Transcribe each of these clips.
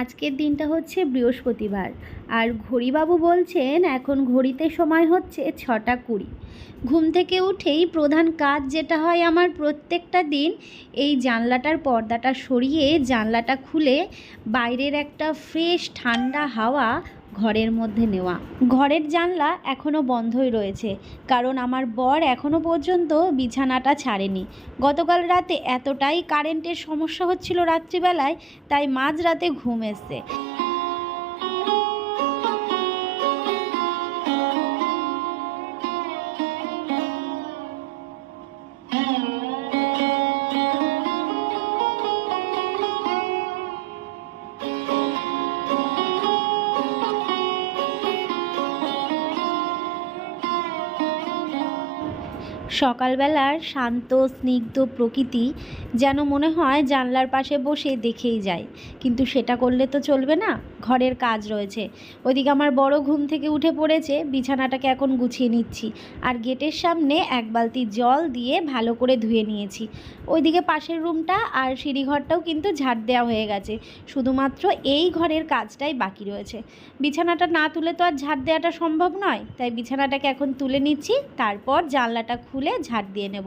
আজকের দিনটা হচ্ছে বৃহস্পতিবার, আর ঘড়িবাবু বলছেন এখন ঘড়িতে সময় হচ্ছে 6:20। ঘুম থেকে উঠেই প্রধান কাজ যেটা হয় আমার প্রত্যেকটা দিন, এই জানলাটার পর্দাটা সরিয়ে জানলাটা খুলে বাইরের একটা ফ্রেশ ঠান্ডা হাওয়া ঘরের মধ্যে নেওয়া। ঘরের জানলা এখনও বন্ধই রয়েছে, কারণ আমার বর এখনও পর্যন্ত বিছানাটা ছাড়েনি। গতকাল রাতে এতটাই কারেন্টের সমস্যা হচ্ছিল রাত্রিবেলায়, তাই মাঝরাতে ঘুম এসছে। সকালবেলার শান্ত স্নিগ্ধ প্রকৃতি যেন মনে হয় জানলার পাশে বসে দেখেই যায়, কিন্তু সেটা করলে তো চলবে না, ঘরের কাজ রয়েছে। ওইদিকে আমার বড় ঘুম থেকে উঠে পড়েছে, বিছানাটাকে এখন গুছিয়ে নিচ্ছি, আর গেটের সামনে এক বালতি জল দিয়ে ভালো করে ধুয়ে নিয়েছি। ওইদিকে পাশের রুমটা আর সিঁড়িঘরটাও কিন্তু ঝাড় দেওয়া হয়ে গেছে, শুধুমাত্র এই ঘরের কাজটাই বাকি রয়েছে। বিছানাটা না তুলে তো আর ঝাড় দেওয়াটা সম্ভব নয়, তাই বিছানাটাকে এখন তুলে নিচ্ছি, তারপর জানলাটা খুলে ঝাড় দিয়ে নেব।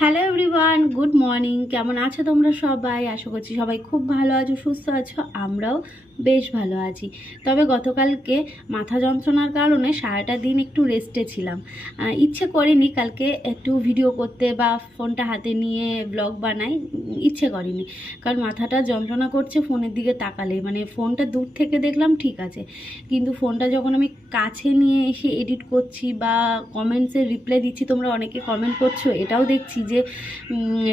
Hello everyone, good morning. কেমন আছো তোমরা সবাই? আশা করছি সবাই খুব ভালো আছো, সুস্থ আছো। আমরাও বেশ ভালো আছি। তবে গতকালকে মাথা যন্ত্রণার কারণে সারাটা দিন একটু রেস্টে ছিলাম। ইচ্ছে করিনি কালকে একটু ভিডিও করতে বা ফোনটা হাতে নিয়ে ব্লগ বানাই, ইচ্ছে করেনি। কারণ মাথাটা যন্ত্রণা করছে ফোনের দিকে তাকালেই, মানে ফোনটা দূর থেকে দেখলাম ঠিক আছে, কিন্তু ফোনটা যখন আমি কাছে নিয়ে এসে এডিট করছি বা কমেন্টসে রিপ্লাই দিচ্ছি, তোমরা অনেকে কমেন্ট করছো, এটাও দেখছি যে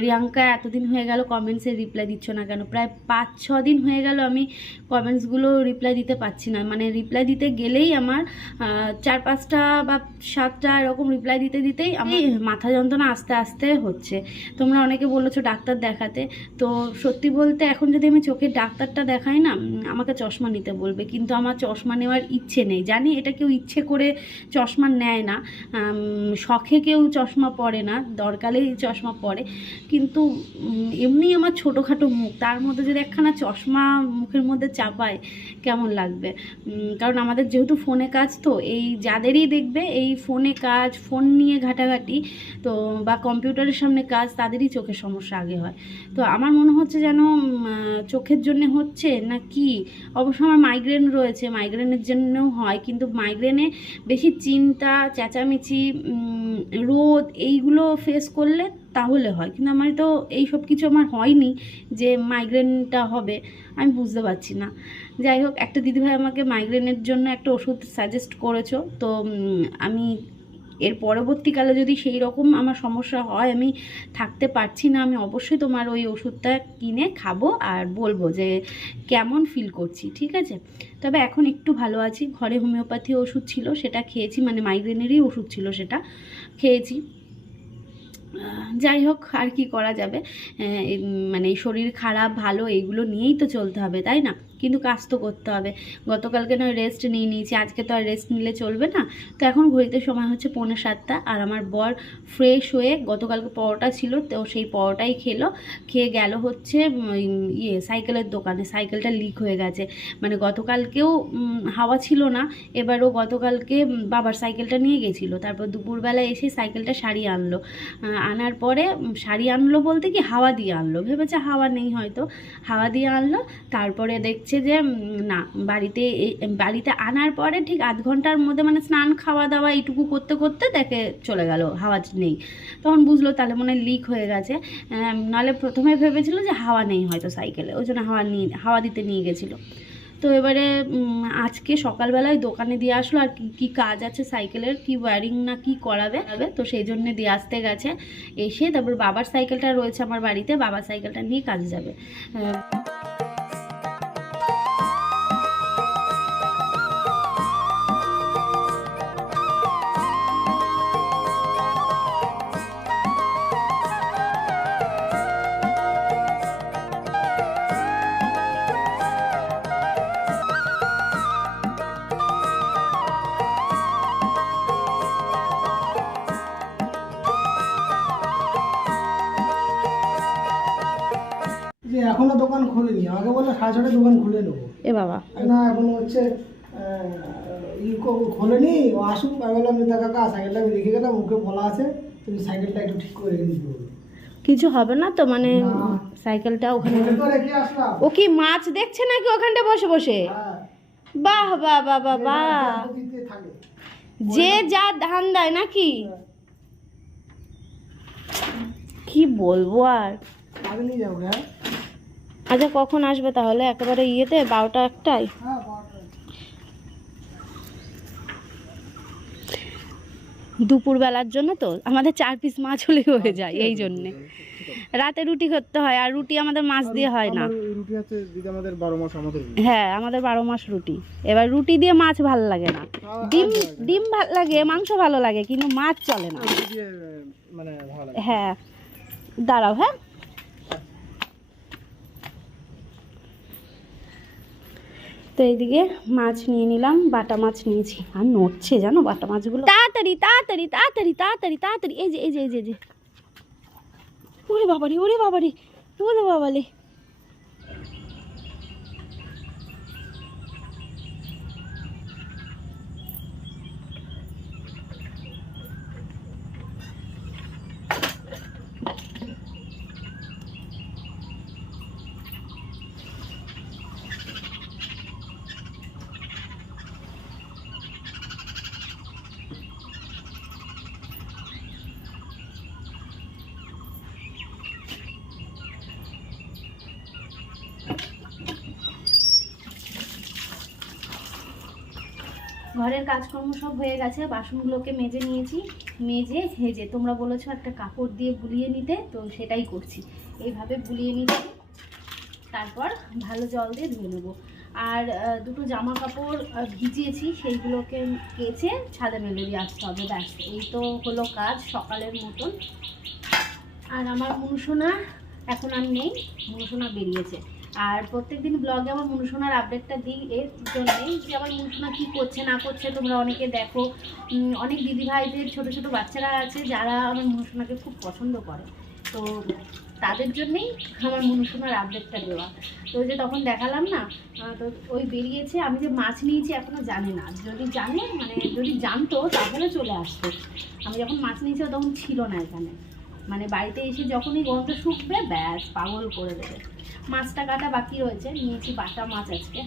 রিয়াঙ্কা এতদিন হয়ে গেল কমেন্টসের রিপ্লাই দিচ্ছ না কেন। প্রায় 5-6 দিন হয়ে গেল আমি কমেন্টসগুলো রিপ্লাই দিতে পারছি না, মানে রিপ্লাই দিতে গেলেই আমার 4-5টা বা 7টা এরকম রিপ্লাই দিতে দিতেই আমি মাথা যন্ত্রণা আস্তে আস্তে হচ্ছে। তোমরা অনেকে বলেছো ডাক্তার দেখাতে, তো সত্যি বলতে এখন যদি আমি চোখের ডাক্তারটা দেখাই না, আমাকে চশমা নিতে বলবে, কিন্তু আমার চশমা নেওয়ার ইচ্ছে নেই। জানি এটা কেউ ইচ্ছে করে চশমা নেয় না, শখে কেউ চশমা পরে না, দরকারেই চশমা পরে, কিন্তু এমনি আমার ছোটোখাটো মুখ, তার মধ্যে যদি একখানা চশমা মুখের মধ্যে চাপায় কেমন লাগবে। কারণ আমাদের যেহেতু ফোনে কাজ, তো এই যাদেরই দেখবে এই ফোনে কাজ, ফোন নিয়ে ঘাটাঘাটি তো বা কম্পিউটারের সামনে কাজ, তাদেরই চোখের সমস্যা আগে হয়। তো আমার মনে হচ্ছে যেন চোখের জন্য হচ্ছে না কি। অবশ্য আমার মাইগ্রেন রয়েছে, মাইগ্রেনের জন্যও হয়, কিন্তু মাইগ্রেনে বেশি চিন্তা, চেঁচামেচি, রোদ এইগুলো ফেস করলে তাহলে হয়, কিন্তু আমার তো এই সব কিছু আমার হয়নি যে মাইগ্রেনটা হবে, আমি বুঝতে পারছি না। যাই হোক, একটা দিদিভাই আমাকে মাইগ্রেনের জন্য একটা ওষুধ সাজেস্ট করেছো, তো আমি এর পরবর্তীকালে যদি সেই রকম আমার সমস্যা হয়, আমি থাকতে পারছি না, আমি অবশ্যই তোমার ওই ওষুধটা কিনে খাবো আর বলবো যে কেমন ফিল করছি, ঠিক আছে? তবে এখন একটু ভালো আছি। ঘরে হোমিওপ্যাথি ওষুধ ছিল, সেটা খেয়েছি, মানে মাইগ্রেনেরই ওষুধ ছিল, সেটা খেয়েছি। যাই হোক, আর কি করা যাবে, মানে শরীর খারাপ ভালো এইগুলো নিয়েই তো চলতে হবে, তাই না? কিন্তু কাজ তো করতে হবে। গতকালকে নয় রেস্ট নিয়ে নিয়েছি, আজকে তো আর রেস্ট নিলে চলবে না। তো এখন ঘড়িতে সময় হচ্ছে 6:45, আর আমার বর ফ্রেশ হয়ে, গতকালকে পরোটা ছিল তো সেই পরোটাই খেয়ে গেল হচ্ছে সাইকেলের দোকানে। সাইকেলটা লিক হয়ে গেছে, মানে গতকালকেও হাওয়া ছিল না, এবারও গতকালকে বাবার সাইকেলটা নিয়ে গেছিলো, তারপর দুপুরবেলা এসে সাইকেলটা সারিয়ে আনলো। আনার পরে সারিয়ে আনলো বলতে কি হাওয়া দিয়ে আনলো, ভেবেছে হাওয়া নেই হয়তো, হাওয়া দিয়ে আনলো। তারপরে দেখছে যে না, বাড়িতে আনার পরে ঠিক আধ ঘন্টার মধ্যে, মানে স্নান খাওয়া দাওয়া এইটুকু করতে করতে দেখে চলে গেল হাওয়া নেই। তখন বুঝলো তাহলে মনে হয় লিক হয়ে গেছে, নাহলে প্রথমে ভেবেছিল যে হাওয়া নেই হয়তো সাইকেলে, ওই জন্য হাওয়া দিতে নিয়ে গেছিলো। তো এবারে আজকে সকালবেলায় দোকানে দিয়ে আসলো, আর কি কাজ আছে সাইকেলের, কি ওয়্যারিং না কি করাবে, তো সেই জন্য দিয়ে আসতে গেছে। এসে তারপর বাবার সাইকেলটা রয়েছে আমার বাড়িতে, বাবার সাইকেলটা নিয়ে কাজে যাবে। খুলিনি, আমাকে বলে 6:30 দোকান খুলে নেবো। এ বাবা, না এখন হচ্ছে খোলেনি, ও আসুক। আমি বললাম যে কাকা সাইকেলটা আমি রেখে গেলাম, ওকে বলা আছে তুমি সাইকেলটা একটু ঠিক করে রেখে দিতে বলো। কিছু হবে না তো? মানে না। সাইকেলটা ওখানে তো রেখে আসলাম। ও কি মাছ দেখছে নাকি ওখানটা বসে বসে? হ্যাঁ। বাহ বাহ বাহ বাহ বাহ, দিতে থাকে। যে যা ধান দেয় নাকি? কি বলবো আর। আগে নিয়ে যাবো। হ্যাঁ আচ্ছা কখন আসবে তাহলে? একেবারে ইয়েতে 12টা 1টায়? হ্যাঁ, দুপুরবেলার জন্য তো আমাদের 4 পিস মাছ হলেই হয়ে যায়, এই জন্যে। রাতে রুটি করতে হয়, আর রুটি আমাদের মাছ দিয়ে হয় না। রুটি আছে দিদি, আমাদের 12 মাস আমাদের। হ্যাঁ আমাদের 12 মাস রুটি। এবার রুটি দিয়ে মাছ ভালো লাগে না। ডিম ডিম ভালো লাগে, মাংস ভালো লাগে, কিন্তু মাছ চলে না। মানে ভালো লাগে। হ্যাঁ দাঁড়াও, হ্যাঁ তো এইদিকে মাছ নিয়ে নিলাম, বাটা মাছ নিয়েছি। আর নড়ছে জানো বাটা মাছগুলো। তাড়াতাড়ি তাড়াতাড়ি তাড়াতাড়ি তাড়াতাড়ি তাড়াতাড়ি, এই যে এই যে এই যে এই যে। ওরে বাবারে ওরে বাবারে ওরে বাবালে। ঘরের কাজকর্ম সব হয়ে গেছে, বাসনগুলোকে মেজে নিয়েছি। মেজে ভেজে তোমরা বলেছো একটা কাপড় দিয়ে বুলিয়ে নিতে, তো সেটাই করছি। এইভাবে বুলিয়ে নিচ্ছি, তারপর ভালো জল দিয়ে ধুয়ে নেবো। আর দুটো জামা কাপড় ভিজিয়েছি, সেইগুলোকে কেচে ছাদে মেলে দিয়ে আসতে হবে। ব্যাস এই তো হলো কাজ সকালের মতন। আর আমার মনুসোনা এখন আর নেই, মনুসোনা বেরিয়েছে। আর প্রত্যেকদিন ব্লগে আমার মনুসোনার আপডেটটা দিই এর জন্যেই যে আমার মনুসোনা কী করছে না করছে। তোমরা অনেকে দেখো, অনেক দিদিভাইদের ছোট ছোট বাচ্চারা আছে যারা আমার মনুসোনাকে খুব পছন্দ করে, তো তাদের জন্যেই আমার মনুসোনার আপডেটটা দেওয়া। তো ওই যে তখন দেখালাম না, তো ওই বেরিয়েছে। আমি যে মাছ নিয়েছি এখনও জানে না, যদি জানে মানে যদি জানতো তাহলে চলে আসতো। আমি যখন মাছ নিয়েছি তখন ছিল না এখানে, মানে বাড়িতে এসে যখনই গন্ধ শুকবে ব্যাস পাগল করে দেবে। মাছটা কাটা বাকি রয়েছে, নিয়েছি বাটা মাছ আজকে।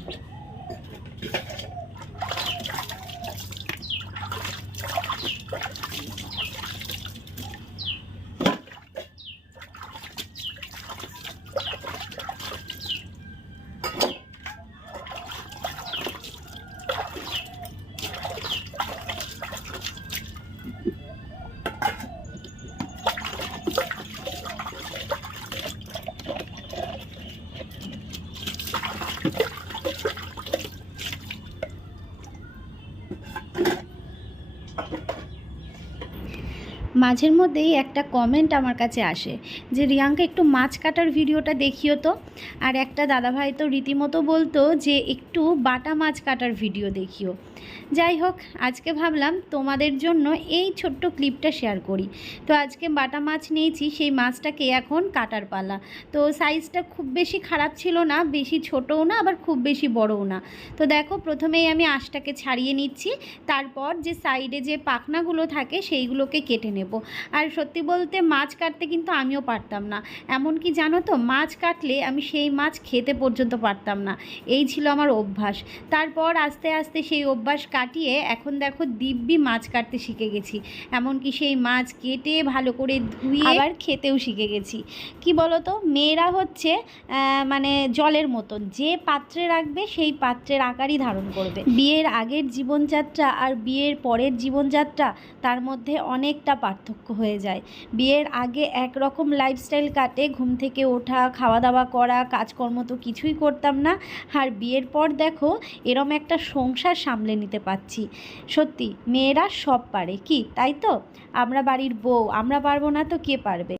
মাঝের মধ্যেই একটা কমেন্ট আমার কাছে আসে যে রিয়াঙ্কা একটু মাছ কাটার ভিডিওটা দেখিও তো। আর একটা দাদাভাই তো রীতিমতো বলতো যে একটু বাটা মাছ কাটার ভিডিও দেখিও। যাই হোক, আজকে ভাবলাম তোমাদের জন্য এই ছোট্ট ক্লিপটা শেয়ার করি। তো আজকে বাটা মাছ নিয়েছি, সেই মাছটাকে এখন কাটার পালা। তো সাইজটা খুব বেশি খারাপ ছিল না, বেশি ছোটও না আবার খুব বেশি বড়ও না। তো দেখো প্রথমেই আমি আঁশটাকে ছাড়িয়ে নিচ্ছি, তারপর যে সাইডে যে পাখনাগুলো থাকে সেইগুলোকে কেটে নেব। আর সত্যি বলতে মাছ কাটতে কিন্তু আমিও পারতাম না, এমনকি জানো তো মাছ কাটলে আমি সেই মাছ খেতে পর্যন্ত পারতাম না। এই ছিল আমার অভ্যাস। তারপর আস্তে আস্তে সেই অভ্যাস কাটিয়ে এখন দেখো দিব্যি মাছ কাটতে শিখে গেছি। এমনকি সেই মাছ কেটে ভালো করে ধুয়ে আবার খেতেও শিখে গেছি। কি বলো তো, মেয়েরা হচ্ছে মানে জলের মতন, যে পাত্রে রাখবে সেই পাত্রের আকারই ধারণ করবে। বিয়ের আগের জীবনযাত্রা আর বিয়ের পরের জীবনযাত্রা, তার মধ্যে অনেকটা পার্থক্য হয়ে যায়। বিয়ের আগে একরকম লাইফস্টাইল কাটে, ঘুম থেকে ওঠা, খাওয়া দাওয়া করা, কাজকর্ম তো কিছুই করতাম না। আর বিয়ের পর দেখো এরম একটা সংসার সামলে নিতে পারছি। সত্যি মেয়েরা সব পারে, কি তাই তো? আমরা বাড়ির বউ, আমরা পারবো না তো কে পারবে?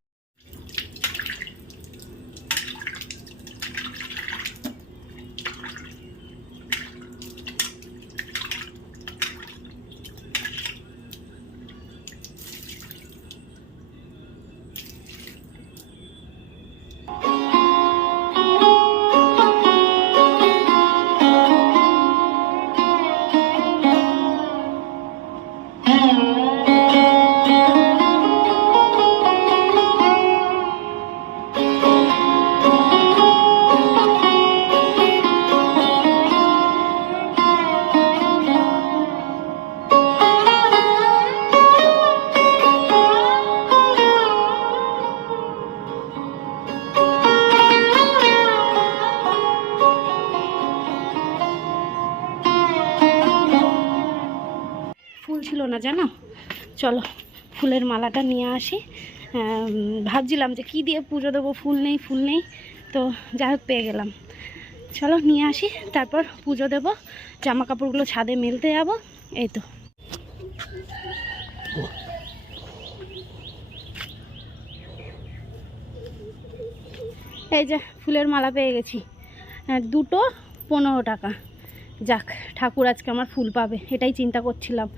ফুল ছিল না জানো। চলো ফুলের মালাটা নিয়ে আসি। ভাবছিলাম যে কি দিয়ে পুজো দেবো, ফুল নেই, তো যাই হোক পেয়ে গেলাম। চলো নিয়ে আসি, তারপর পুজো দেবো। জামা কাপড়গুলো ছাদে মেলতে যাবো। এই তো এই যে ফুলের মালা পেয়ে গেছি, দুটো 15 টাকা। যাক, ঠাকুর আজকে আমার ফুল পাবে, এটাই চিন্তা করছিলাম।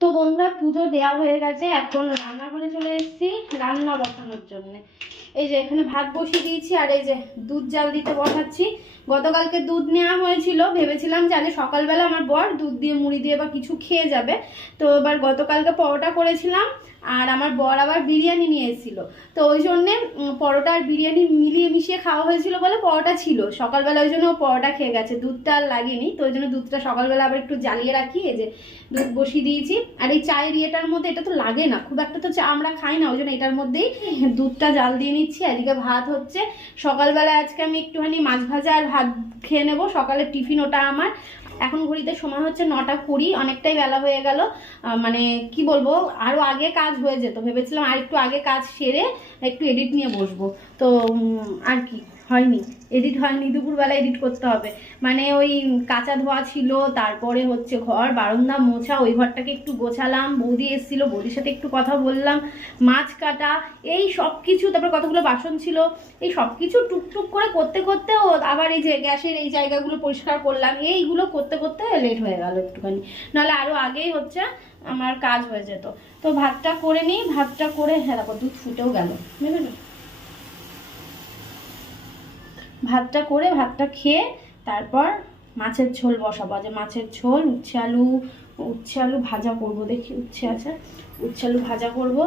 তো বন্ধুরা, পুজো দেওয়া হয়ে গেছে, এখন রান্নাঘরে চলে এসেছি রান্না বসানোর জন্য। এই যে এখানে ভাত বসিয়ে দিয়েছি, আর এই যে দুধ জাল দিতে বসাচ্ছি। গতকালকে দুধ নেওয়া হয়েছিল, ভেবেছিলাম যে আজ সকালবেলা আমার বর দুধ দিয়ে মুড়ি দিয়ে বা কিছু খেয়ে যাবে। তো এবার গতকালকে পরোটা করেছিলাম, আর আমার বর আবার বিরিয়ানি নিয়ে এসেছিল। তো ওই জন্যে পরোটা আর বিরিয়ানি মিলিয়ে মিশিয়ে খাওয়া হয়েছিল বলে পরোটা ছিল সকালবেলা, ওই জন্য ও পরোটা খেয়ে গেছে, দুধটা আর লাগেনি। তো ওই জন্য দুধটা সকালবেলা আবার একটু জ্বালিয়ে রাখি। এই যে দুধ বসিয়ে দিয়েছি, আর এই চায়ের ইয়েটার মধ্যে এটা তো লাগে না খুব একটা, তো চা আমরা খাই না, ওই জন্য এটার মধ্যেই দুধটা জাল দিয়ে নিচ্ছি। এদিকে ভাত হচ্ছে। সকালবেলা আজকে আমি একটুখানি মাছ ভাজা আর ভাত খেয়ে নেবো, সকালের টিফিন ওটা আমার। এখন ঘড়িতে সময় হচ্ছে 9টা 20, অনেকটাই বেলা হয়ে গেল। মানে কি বলবো, আরও আগে কাজ হয়ে যেত, ভেবেছিলাম আর একটু আগে কাজ সেরে একটু এডিট নিয়ে বসবো, তো আর কি হয়নি, এডিট হয়নি। দুপুরবেলা এডিট করতে হবে, মানে ওই কাঁচা ধোয়া ছিল, তারপরে হচ্ছে ঘর বারান্দা মোছা, ওই ঘরটাকে একটু গোছালাম, বৌদি এসেছিল, বৌদির সাথে একটু কথা বললাম, মাছ কাটা, এই সব কিছু, তারপর কতগুলো বাসন ছিল, এই সব কিছু টুকটুক করে করতে করতে ও আবার এই যে গ্যাসের এই জায়গাগুলো পরিষ্কার করলাম, এইগুলো করতে করতে লেট হয়ে গেল একটুখানি, নাহলে আরও আগেই হচ্ছে আমার কাজ হয়ে যেত। তো ভাতটা করে নিই, ভাতটা করে, হ্যাঁ দেখো দুধ ফুটেও গেল, বুঝলে, ভাতটা করে ভাতটা খেয়ে তারপর মাছের ঝোল বসাবো। যে মাছের ঝোল, উচ্ছে আলু ভাজা করব, দেখি উচ্ছে আছে, উচ্ছে আলু ভাজা করব।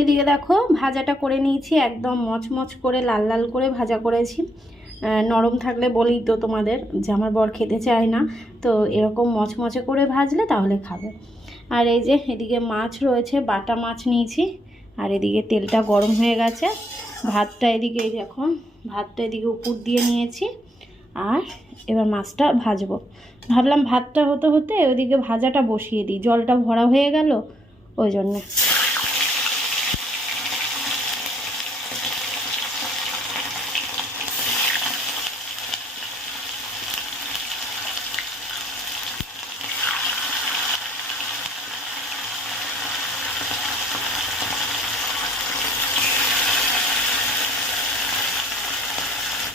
এদিকে দেখো ভাজাটা করে নিয়েছি, একদম মচমচ করে লাল লাল করে ভাজা করেছি। নরম থাকলে বলি তো তোমাদের যে আমার বর খেতে চায় না, তো এরকম মচমচে করে ভাজলে তাহলে খাবে। আর এই যে এদিকে মাছ রয়েছে, বাটা মাছ নিয়েছি, আর এদিকে তেলটা গরম হয়ে গেছে। ভাতটা এদিকে, এই দেখো ভাতটা এদিকে উপর দিয়ে নিয়েছি, আর এবার মাছটা ভাজবো। ভাবলাম ভাতটা হতে হতে ওইদিকে ভাজাটা বসিয়ে দিই, জলটা ভরা হয়ে গেল ওই জন্যে।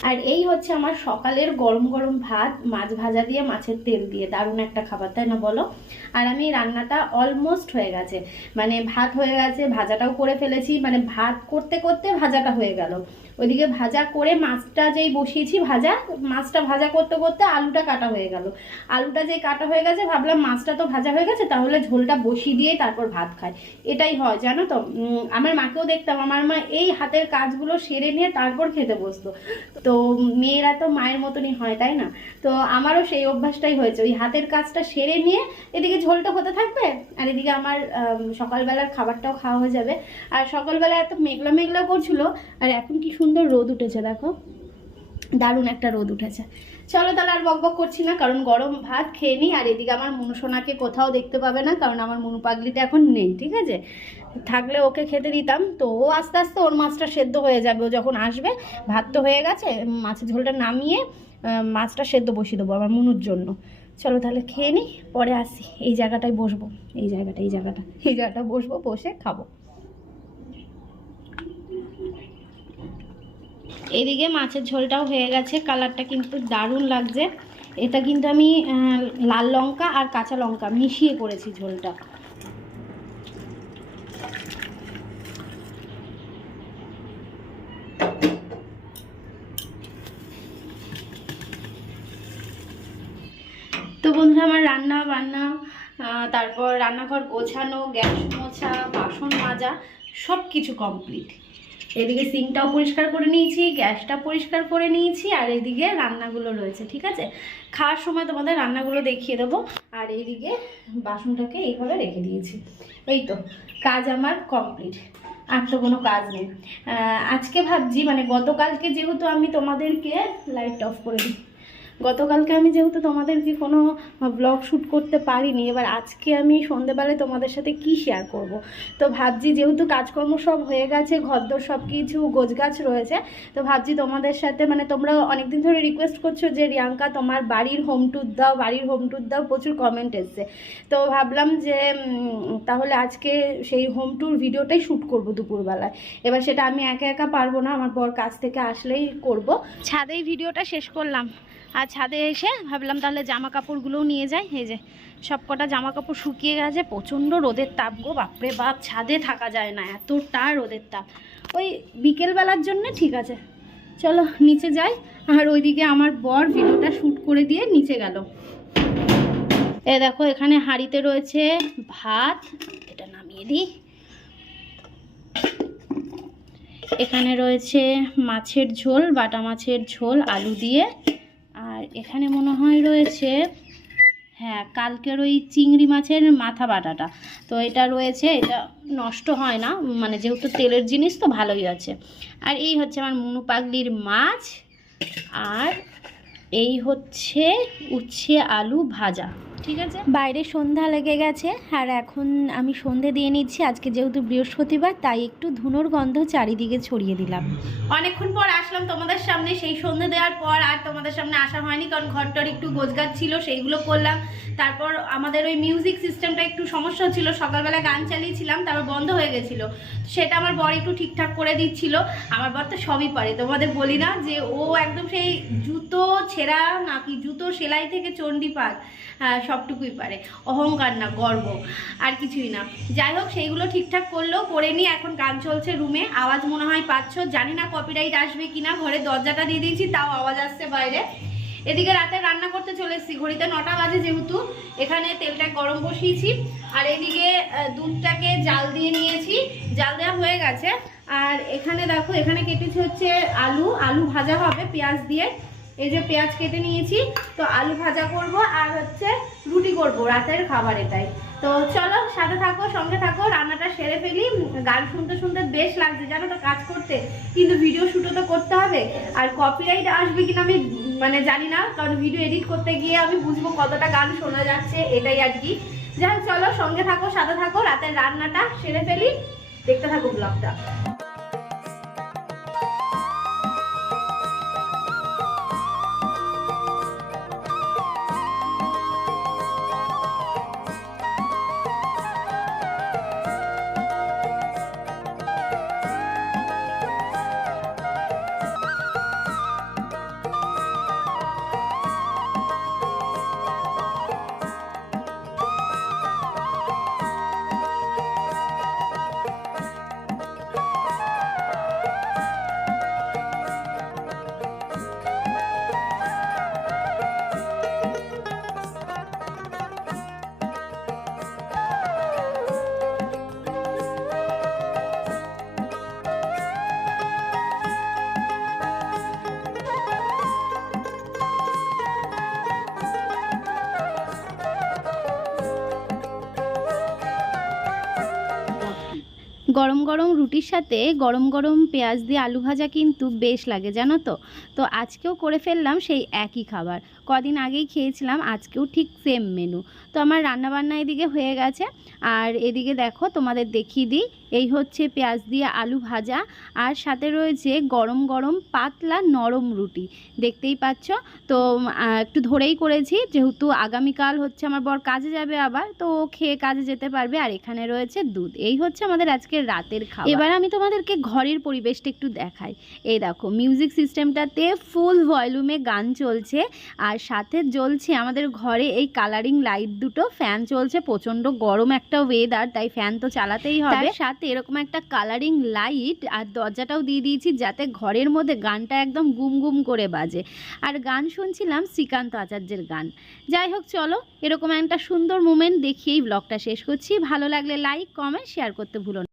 আর এই হচ্ছে আমার সকালের গরম গরম ভাত, মাছ ভাজা দিয়ে মাছের তেল দিয়ে, দারুণ একটা খাবার, তাই না বলো? আর আমি রান্নাটা অলমোস্ট হয়ে গেছে, মানে ভাত হয়ে গেছে, ভাজাটাও করে ফেলেছি, মানে ভাত করতে করতে ভাজাটা হয়ে গেল। ওইদিকে ভাজা করে মাছটা যেই বসিয়েছি মাছটা ভাজা করতে করতে আলুটা কাটা হয়ে গেল। আলুটা যেই কাটা হয়ে গেছে ভাবলাম মাছটা তো ভাজা হয়ে গেছে, তাহলে ঝোলটা বসিয়ে দিয়ে তারপর ভাত খায়। এটাই হয় জানো তো। আমার মাকেও দেখতাম, আমার মা এই হাতের কাজগুলো সেরে নিয়ে তারপর খেতে বসতো। তো মেয়েরা তো মায়ের মতনই হয়, তাই না? তো আমারও সেই অভ্যাসটাই হয়েছে, ওই হাতের কাজটা সেরে নিয়ে এদিকে ঝোলটা হতে থাকবে আর এদিকে আমার সকালবেলার খাবারটাও খাওয়া হয়ে যাবে। আর সকালবেলা এত মেঘলা মেঘলা করছিল, আর এখন কি সুন্দর রোদ উঠেছে দেখো, দারুণ একটা রোদ উঠেছে। চলো তাহলে আর বকবক করছি না, কারণ গরম ভাত খেয়ে নিই। আর এদিকে আমার মনুসোনাকে কোথাও দেখতে পাবে না, কারণ আমার মনু পাগলিটা এখন নেই, ঠিক আছে? থাকলে ওকে খেতে দিতাম। তো ও আস্তে আস্তে ওর মাছটা সেদ্ধ হয়ে যাবে, ও যখন আসবে। ভাত তো হয়ে গেছে, মাছের ঝোলটা নামিয়ে মাছটা সেদ্ধ বসিয়ে দেবো আমার মনুর জন্য। চলো তাহলে খেয়ে নিই, পরে আসি। এই জায়গাটায় বসবো, এই জায়গাটা বসবো, বসে খাবো। এদিকে মাছের ঝোলটাও হয়ে গেছে, কালারটা কিন্তু দারুণ লাগছে। এটা কিন্তু আমি লাল লঙ্কা আর কাঁচা লঙ্কা মিশিয়ে করেছি ঝোলটা। তো বন্ধুরা, আমার রান্না বান্না, তারপর রান্নাঘর গোছানো, গ্যাস মোছা, বাসন মাজা সব কিছু কমপ্লিট। এদিকে সিঙ্কটাও পরিষ্কার করে নিয়েছি, গ্যাসটা পরিষ্কার করে নিয়েছি, আর এদিকে রান্নাগুলো রয়েছে, ঠিক আছে? খাওয়ার সময় তোমাদের রান্নাগুলো দেখিয়ে দেবো। আর এইদিকে বাসনটাকে এইভাবে রেখে দিয়েছি। এই তো কাজ আমার কমপ্লিট, আর তো কোনো কাজ নেই। আজকে ভাবছি, মানে গতকালকে যেহেতু আমি তোমাদেরকে লাইট অফ করে দিই, গতকালকে আমি যেহেতু তোমাদেরকে কোনো ব্লগ শ্যুট করতে পারিনি, এবার আজকে আমি সন্ধেবেলায় তোমাদের সাথে কি শেয়ার করব। তো ভাবছি যেহেতু কাজকর্ম সব হয়ে গেছে, ঘরদোর সব কিছু গোছগাছ রয়েছে, তো ভাবছি তোমাদের সাথে, মানে তোমরা অনেকদিন ধরে রিকোয়েস্ট করছো যে রিয়াঙ্কা তোমার বাড়ির হোম ট্যুর দাও, প্রচুর কমেন্ট এসছে। তো ভাবলাম যে তাহলে আজকে সেই হোম ট্যুর ভিডিওটাই শ্যুট করব দুপুরবেলায়। এবার সেটা আমি একা একা পারবো না, আমার বর কাজ থেকে আসলেই করব। ছাদেই ভিডিওটা শেষ করলাম, আর ছাদে এসে ভাবলাম তাহলে জামা কাপড়গুলোও নিয়ে যাই। এই যে সব কটা জামা কাপড় শুকিয়ে গেছে, প্রচণ্ড রোদের তাপ গো, বাপরে বাপ, ছাদে থাকা যায় না, এতটা রোদের তাপ। ওই বিকেলবেলার জন্য ঠিক আছে, চলো নিচে যাই। আর ওইদিকে আমার বর ভিডিওটা শ্যুট করে দিয়ে নিচে গেল। এ দেখো এখানে হাঁড়িতে রয়েছে ভাত, এটা নামিয়ে দিই। এখানে রয়েছে মাছের ঝোল, বাটা মাছের ঝোল আলু দিয়ে। আর এখানে মনে হয় রয়েছে, হ্যাঁ, কালকের ওই চিংড়ি মাছের মাথা বাটাটা। তো এটা রয়েছে, এটা নষ্ট হয় না, মানে যেহেতু তেলের জিনিস তো ভালোই আছে। আর এই হচ্ছে আমার মনু পাগলির মাছ, আর এই হচ্ছে উচ্ছে আলু ভাজা, ঠিক আছে? বাইরে সন্ধ্যা লেগে গেছে, আর এখন আমি সন্ধে দিয়ে নিচ্ছি। আজকে যেহেতু বৃহস্পতিবার, তাই একটু ধুনোর গন্ধ চারিদিকে ছড়িয়ে দিলাম। অনেকক্ষণ পর আসলাম তোমাদের সামনে, সেই সন্ধে দেওয়ার পর আর তোমাদের সামনে আসা হয়নি, কারণ ঘরটার একটু গোছগাছ ছিল, সেইগুলো করলাম। তারপর আমাদের ওই মিউজিক সিস্টেমটা একটু সমস্যা হচ্ছিল, সকালবেলা গান চালিয়েছিলাম, তারপর বন্ধ হয়ে গেছিলো, সেটা আমার বর একটু ঠিকঠাক করে দিচ্ছিল। আমার বর তো সবই পারে, তোমাদের বলি না যে ও একদম সেই জুতো ছেঁড়া নাকি জুতো সেলাই থেকে চণ্ডীপাঠ সবটুকুই পারে। অহংকার না, গর্ব, আর কিছুই না। যাই হোক, সেইগুলো ঠিকঠাক করলেও করে নিয়ে এখন গান চলছে রুমে, আওয়াজ মনে হয় পাচ্ছ, জানি না কপিরাইট আসবে কিনা। ঘরে দরজাটা দিয়ে দিয়েছি, তাও আওয়াজ আসছে বাইরে। এদিকে রাতে রান্না করতে চলে এসেছি, ঘড়িতে 9টা বাজে যেহেতু। এখানে তেলটা গরম বসিয়েছি, আর এদিকে দুধটাকে জাল দিয়ে নিয়েছি, জাল দেওয়া হয়ে গেছে। আর এখানে দেখো, এখানে কেটেছি হচ্ছে আলু ভাজা হবে পেঁয়াজ দিয়ে। এই যে পেঁয়াজ কেটে নিয়েছি, তো আলু ভাজা করব, আর হচ্ছে রুটি করব, রাতের খাবার এটাই। তো চলো সাথে থাকো, সঙ্গে থাকো, রান্নাটা সেরে ফেলি। গান শুনতে শুনতে বেশ লাগছে জানো তো কাজ করতে, কিন্তু ভিডিও শুটও তো করতে হবে। আর কপিরাইট আসবে কিনা আমি মানে জানি না, কারণ ভিডিও এডিট করতে গিয়ে আমি বুঝবো কতটা গান শোনা যাচ্ছে, এটাই আর কি। যাই হোক, চলো সঙ্গে থাকো, সাথে থাকো, রাতের রান্নাটা সেরে ফেলি, দেখতে থাকো ব্লগটা। গরম গরম রুটির সাথে গরম গরম পেঁয়াজ দিয়ে আলু ভাজা কিন্তু বেশ লাগে জানো তো। তো আজকেও করে ফেললাম সেই একই খাবার, কদিন আগেই খেয়েছিলাম, আজকেও ঠিক সেম মেনু। তো আমার রান্নাবান্না এদিকে হয়ে গেছে, আর এদিকে দেখো তোমাদের দেখিয়ে দিই, এই হচ্ছে পেঁয়াজ দিয়ে আলু ভাজা, আর সাথে রয়েছে গরম গরম পাতলা নরম রুটি, দেখতেই পাচ্ছ। তো একটু ধরেই করেছি, যেহেতু আগামীকাল হচ্ছে আমার বর কাজে যাবে আবার, তো ও খেয়ে কাজে যেতে পারবে। আর এখানে রয়েছে দুধ। এই হচ্ছে আমাদের আজকের রাতের খাবার। এবার আমি তোমাদেরকে ঘরের পরিবেশটা একটু দেখাই। এই দেখো মিউজিক সিস্টেমটাতে ফুল ভলিউমে গান চলছে, আর সাথে জ্বলছে আমাদের ঘরে এই কালারিং লাইট দুটো, ফ্যান চলছে, প্রচণ্ড গরম একটা ওয়েদার, তাই ফ্যান তো চালাতেই হবে। তার সাথে এরকম একটা কালারিং লাইট, আর দরজাটাও দিয়ে দিয়েছি যাতে ঘরের মধ্যে গানটা একদম গুম গুম করে বাজে। আর গান শুনছিলাম শ্রীকান্ত আচার্যের গান। যাই হোক চলো, এরকম একটা সুন্দর মোমেন্ট দেখিয়েই ব্লগটা শেষ করছি। ভালো লাগলে লাইক, কমেন্ট, শেয়ার করতে ভুলো না।